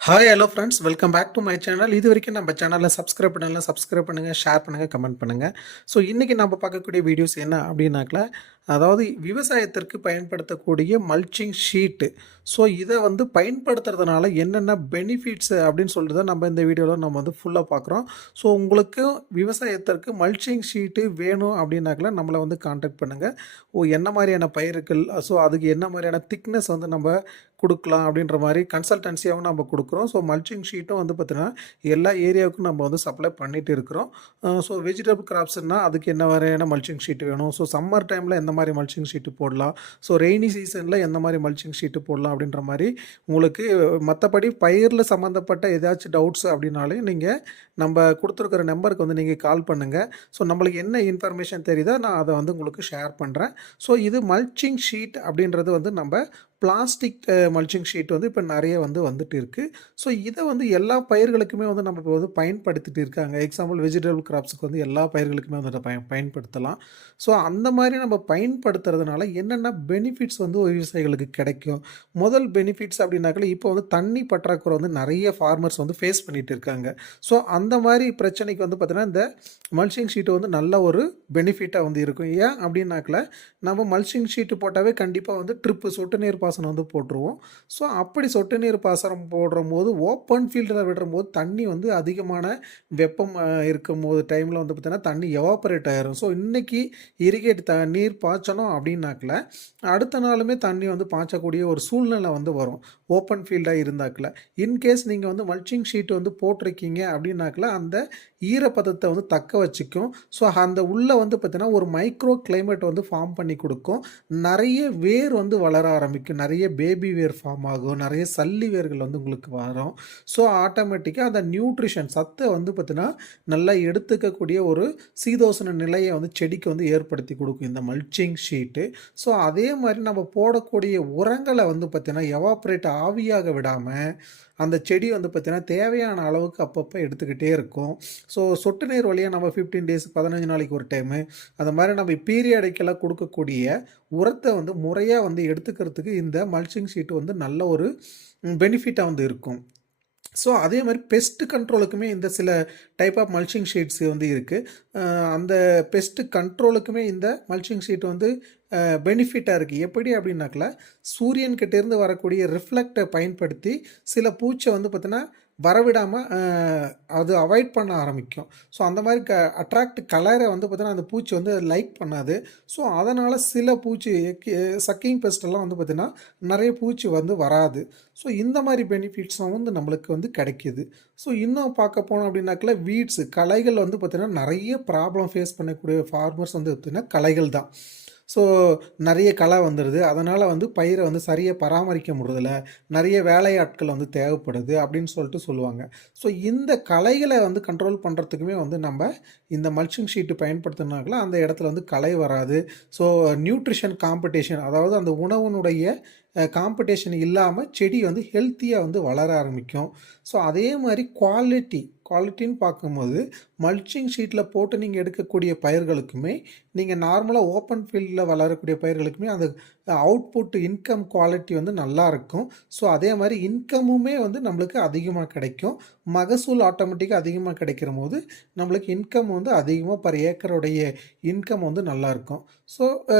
Hi hello friends welcome back to my channel இது வரைக்கும் நம்ம சேனலில் சப்ஸ்கிரைப் பண்ணலாம் சப்ஸ்கிரைப் பண்ணுங்கள் ஷேர் பண்ணுங்கள் கமெண்ட் பண்ணுங்கள் ஸோ இன்றைக்கி நம்ம பார்க்கக்கூடிய வீடியோஸ் என்ன அப்படின்னாக்கல அதாவது விவசாயத்திற்கு பயன்படுத்தக்கூடிய மல்ச்சிங் ஷீட்டு ஸோ இதை வந்து பயன்படுத்துறதுனால என்னென்ன பெனிஃபிட்ஸு அப்படின்னு சொல்லிட்டு தான் நம்ம இந்த வீடியோவில் நம்ம வந்து ஃபுல்லாக பார்க்குறோம். ஸோ உங்களுக்கு விவசாயத்திற்கு மல்ச்சிங் ஷீட்டு வேணும் அப்படின்னாக்கல நம்மளை வந்து காண்டாக்ட் பண்ணுங்கள் ஓ என்ன மாதிரியான பயிர்கள் ஸோ அதுக்கு என்ன மாதிரியான திக்னஸ் வந்து நம்ம கொடுக்கலாம் அப்படின்ற மாதிரி கன்சல்டன்சியாகவும் நம்ம கொடுக்குறோம். ஸோ மல்ச்சிங் ஷீட்டும் வந்து பார்த்திங்கன்னா எல்லா ஏரியாவுக்கும் நம்ம வந்து சப்ளை பண்ணிகிட்டு இருக்கிறோம். ஸோ வெஜிடபிள் கிராப்ஸ்னால் அதுக்கு என்ன மாதிரியான மல்ச்சிங் ஷீட் வேணும்? ஸோ சம்மர் டைமில் எந்த மாதிரி மல்ச்சிங் ஷீட்டு போடலாம். ஸோ ரெய்னி சீசனில் எந்த மாதிரி மல்ச்சிங் ஷீட்டு போடலாம் அப்படின்ற மாதிரி உங்களுக்கு மற்றபடி பயிரில் சம்மந்தப்பட்ட ஏதாச்சும் டவுட்ஸ் அப்படின்னாலே நீங்கள் நம்ம கொடுத்துருக்குற நம்பருக்கு வந்து நீங்கள் கால் பண்ணுங்கள் ஸோ நம்மளுக்கு என்ன இன்ஃபர்மேஷன் தெரியுதோ நான் அதை வந்து உங்களுக்கு ஷேர் பண்ணுறேன் ஸோ இது மல்ச்சிங் ஷீட் அப்படின்றது வந்து நம்ம பிளாஸ்டிக் மல்ச்சிங் ஷீட் வந்து இப்போ நிறைய வந்து வந்துட்டு இருக்குது ஸோ இதை வந்து எல்லா பயிர்களுக்குமே வந்து நம்ம இப்போ வந்து பயன்படுத்திட்டு இருக்காங்க. எக்ஸாம்பிள் வெஜிடபிள் கிராப்ஸுக்கு வந்து எல்லா பயிர்களுக்குமே வந்து அதை பயன் பயன்படுத்தலாம். ஸோ அந்த மாதிரி நம்ம பயன்படுத்துறதுனால என்னென்ன பெனிஃபிட்ஸ் வந்து விவசாயிகளுக்கு கிடைக்கும்? முதல் பெனிஃபிட்ஸ் அப்படின்னாக்கல இப்போ வந்து தண்ணி பற்றாக்குறை வந்து நிறைய ஃபார்மர்ஸ் வந்து ஃபேஸ் பண்ணிகிட்டு இருக்காங்க. ஸோ அந்த மாதிரி பிரச்சனைக்கு வந்து பார்த்திங்கன்னா இந்த மல்ச்சிங் ஷீட்டு வந்து நல்ல ஒரு பெனிஃபிட்டாக வந்து இருக்கும். ஏன் அப்படின்னாக்கல நம்ம மல்ச்சிங் ஷீட்டு போட்டாவே கண்டிப்பாக வந்து ட்ரிப்பு சொட்டு நீர் பாசனம் வந்து போட்டுருவோம். ஸோ அப்படி சொட்டு நீர் பாசனம் போடுற போது ஓப்பன் ஃபீல்டில் விடுற போது தண்ணி வந்து அதிகமான வெப்பம் இருக்கும் போது டைமில் வந்து பார்த்திங்கன்னா தண்ணி எவாப்பரேட் ஆயிரும். ஸோ இன்றைக்கி இரிகேட் த நீர் பாய்ச்சணும் அப்படின்னாக்கில் அடுத்த நாளுமே தண்ணி வந்து பாய்ச்சக்கூடிய ஒரு சூழ்நிலை வந்து வரும். ஓப்பன் ஃபீல்டாக இருந்தாக்கில். இன்கேஸ் நீங்கள் வந்து மல்ச்சிங் ஷீட் வந்து போட்டிருக்கீங்க அப்படின்னாக்கில் அந்த ஈரப்பதத்தை வந்து தக்க வச்சுக்கும். ஸோ அந்த உள்ளே வந்து பார்த்திங்கன்னா ஒரு மைக்ரோ கிளைமேட் வந்து ஃபார்ம் பண்ணி கொடுக்கும். நிறைய வேர் வந்து வளர ஆரம்பிக்கும். நிறைய பேபி வேர் ஃபார்ம் ஆகும். நிறைய சல்லி வேர்கள் வந்து உங்களுக்கு வரும். ஸோ ஆட்டோமேட்டிக்காக அந்த நியூட்ரிஷன் சத்தை வந்து பார்த்திங்கன்னா நல்லா எடுத்துக்கக்கூடிய ஒரு சீதோசன நிலையை வந்து செடிக்கு வந்து ஏற்படுத்தி கொடுக்கும் இந்த மல்ச்சிங் ஷீட்டு ஸோ அதே மாதிரி நம்ம போடக்கூடிய உரங்களை வந்து பார்த்திங்கன்னா எவாப்ரேட் ஆவியாக விடாமல் அந்த செடி வந்து பார்த்திங்கன்னா தேவையான அளவுக்கு அப்பப்போ எடுத்துக்கிட்டே இருக்கும். ஸோ சொட்டு நீர் வழியாக நம்ம ஃபிஃப்டீன் டேஸ் பதினஞ்சு நாளைக்கு ஒரு டைமு அந்த மாதிரி நம்ம பீரியடைக்கெல்லாம் கொடுக்கக்கூடிய உரத்தை வந்து முறையாக வந்து எடுத்துக்கிறதுக்கு இந்த மல்ச்சிங் ஷீட் வந்து நல்ல ஒரு பெனிஃபிட்டாக வந்து இருக்கும். ஸோ அதே மாதிரி பெஸ்ட் கண்ட்ரோலுக்குமே இந்த சில டைப் ஆஃப் மல்ச்சிங் ஷீட்ஸ் வந்து இருக்குது அந்த பெஸ்ட்டு கண்ட்ரோலுக்குமே இந்த மல்ச்சிங் ஷீட் வந்து பெனிஃபிட்டாக இருக்குது எப்படி அப்படின்னாக்கல சூரியன்கிட்டேருந்து வரக்கூடிய ரிஃப்ளெக்டை பயன்படுத்தி சில பூச்சை வந்து பார்த்திங்கன்னா வரவிடாமல் அது அவாய்ட் பண்ண ஆரம்பிக்கும். ஸோ அந்த மாதிரி க அட்ராக்ட் கலரை வந்து பார்த்திங்கன்னா அந்த பூச்சி வந்து லைக் பண்ணாது. ஸோ அதனால் சில பூச்சி சக்கிங் பெஸ்டெல்லாம் வந்து பார்த்திங்கன்னா நிறைய பூச்சி வந்து வராது. ஸோ இந்த மாதிரி பெனிஃபிட்ஸும் வந்து நம்மளுக்கு வந்து கிடைக்கிது. ஸோ இன்னும் பார்க்க போனோம் அப்படின்னாக்கல வீட்ஸு கலைகள் வந்து பார்த்திங்கன்னா நிறைய ப்ராப்ளம் ஃபேஸ் பண்ணக்கூடிய ஃபார்மர்ஸ் வந்து பார்த்திங்கன்னா கலைகள் தான். ஸோ நிறைய களை வந்துடுது அதனால் வந்து பயிரை வந்து சரியாக பராமரிக்க முடியல நிறைய வேலையாட்கள் வந்து தேவைப்படுது அப்படின்னு சொல்லிட்டு சொல்லுவாங்க. ஸோ இந்த களைகளை வந்து கண்ட்ரோல் பண்ணுறதுக்குமே வந்து நம்ம இந்த மல்ச்சிங் ஷீட்டு பயன்படுத்தினாங்களா அந்த இடத்துல வந்து களை வராது. ஸோ நியூட்ரிஷன் காம்படிஷன் அதாவது அந்த உணவுனுடைய காம்படிஷன் இல்லாமல் செடி வந்து ஹெல்த்தியாக வந்து வளர ஆரம்பிக்கும். ஸோ அதே மாதிரி குவாலிட்டி குவாலிட்டின்னு பார்க்கும்போது மல்ச்சிங் ஷீட்டில் போட்டு நீங்கள் எடுக்கக்கூடிய பயிர்களுக்குமே நீங்கள் நார்மலாக ஓப்பன் ஃபீல்டில் வளரக்கூடிய பயிர்களுக்குமே அந்த அவுட்புட் இன்கம் குவாலிட்டி வந்து நல்லாயிருக்கும் ஸோ அதே மாதிரி இன்கமுமே வந்து நம்மளுக்கு அதிகமாக கிடைக்கும். மகசூல் ஆட்டோமேட்டிக்காக அதிகமாக கிடைக்கிற போது நம்மளுக்கு இன்கம் வந்து அதிகமாக பர் ஏக்கருடைய இன்கம் வந்து நல்லாயிருக்கும் ஸோ